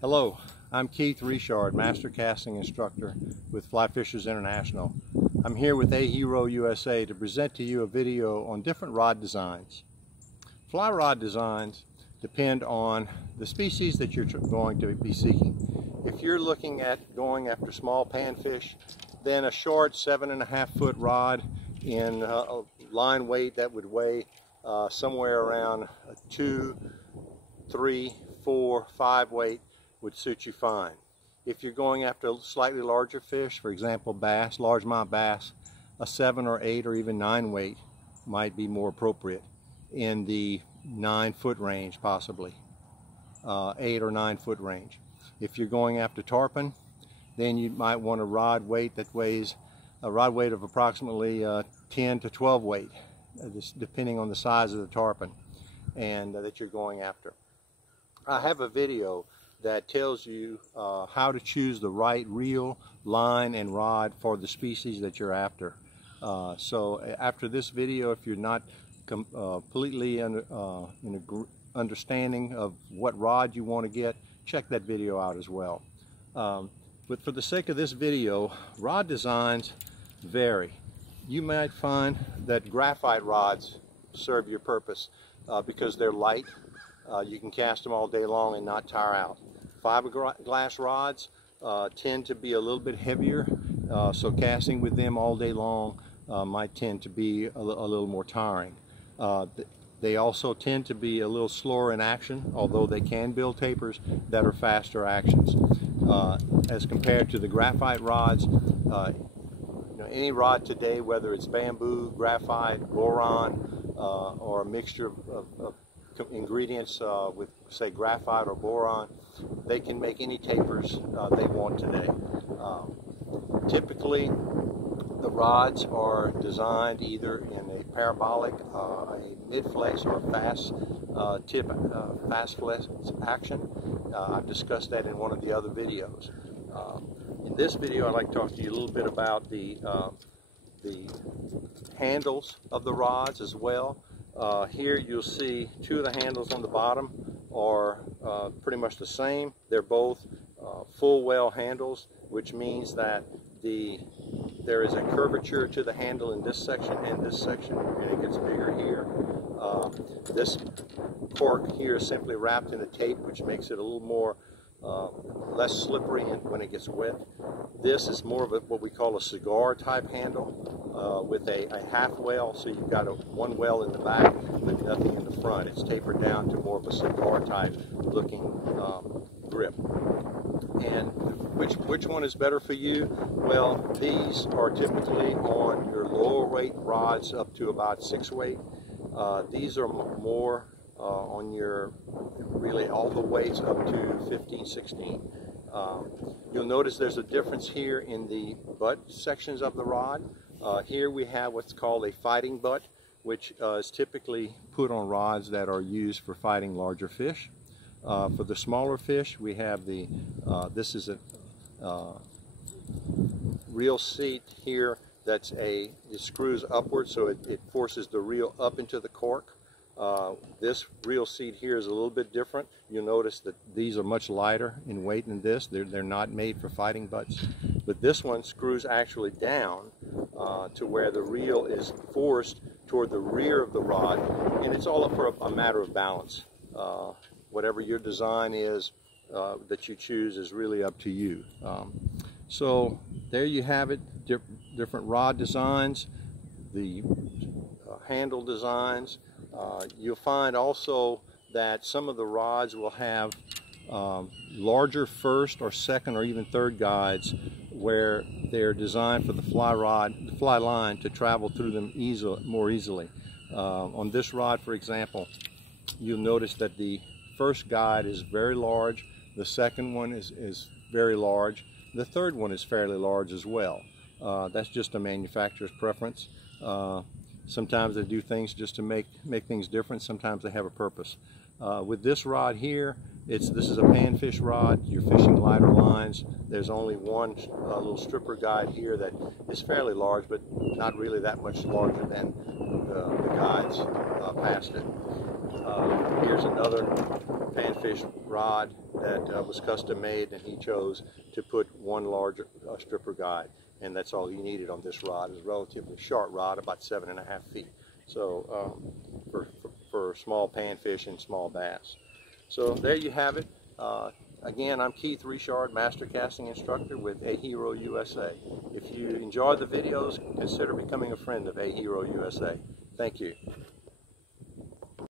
Hello, I'm Keith Richard, Master Casting Instructor with Fly Fishers International. I'm here with A Hero USA to present to you a video on different rod designs. Fly rod designs depend on the species that you're going to be seeking. If you're looking at going after small panfish, then a short 7.5 foot rod in a line weight that would weigh somewhere around a 2, 3, 4, 5 weight would suit you fine. If you're going after slightly larger fish, for example bass, largemouth bass, a 7 or 8 or even 9 weight might be more appropriate in the 9 foot range, possibly 8 or 9 foot range. If you're going after tarpon, then you might want a rod weight that weighs a rod weight of approximately 10 to 12 weight, depending on the size of the tarpon and that you're going after. I have a video that tells you how to choose the right reel, line, and rod for the species that you're after. So after this video, if you're not completely understanding of what rod you want to get, check that video out as well. But for the sake of this video, rod designs vary. You might find that graphite rods serve your purpose because they're light. You can cast them all day long and not tire out. Fiberglass rods tend to be a little bit heavier, so casting with them all day long might tend to be a little more tiring. They also tend to be a little slower in action, although they can build tapers that are faster actions. As compared to the graphite rods, any rod today, whether it's bamboo, graphite, boron, or a mixture of ingredients with, say, graphite or boron, they can make any tapers they want today. Typically, the rods are designed either in a parabolic, a mid-flex, or a fast tip, fast flex action. I've discussed that in one of the other videos. In this video, I'd like to talk to you a little bit about the handles of the rods as well. Here you'll see two of the handles on the bottom are pretty much the same. They're both full well handles, which means that there is a curvature to the handle in this section and this section, and it gets bigger here. This cork here is simply wrapped in a tape, which makes it a little more less slippery when it gets wet. This is more of what we call a cigar type handle with a half well, so you've got one well in the back with nothing in the front. It's tapered down to more of a cigar type looking grip. And which one is better for you? Well, these are typically on your lower weight rods up to about 6 weight. These are more on your really all the weights up to 15, 16. You'll notice there's a difference here in the butt sections of the rod. Here we have what's called a fighting butt, which is typically put on rods that are used for fighting larger fish. For the smaller fish, we have this is a reel seat here it screws upward, so it forces the reel up into the cork. This reel seat here is a little bit different. You'll notice that these are much lighter in weight than this. They're not made for fighting butts. But this one screws actually down to where the reel is forced toward the rear of the rod, and it's all up for a matter of balance. Whatever your design is that you choose is really up to you. So there you have it, different rod designs, the handle designs. You'll find also that some of the rods will have larger first or second or even third guides where they're designed for the fly line to travel through them more easily. On this rod, for example, you'll notice that the first guide is very large, the second one is very large, the third one is fairly large as well. That's just a manufacturer's preference. Sometimes they do things just to make things different. Sometimes they have a purpose. With this rod here, this is a panfish rod. You're fishing lighter lines. There's only one little stripper guide here that is fairly large, but not really that much larger than the guides past it. Here's another panfish rod that was custom made, and he chose to put one large stripper guide, and that's all he needed on this rod. It's a relatively short rod, about 7.5 feet. So for small panfish and small bass. So there you have it. Again, I'm Keith Richard, Master Casting Instructor with A Hero USA. If you enjoy the videos, consider becoming a friend of A Hero USA. Thank you.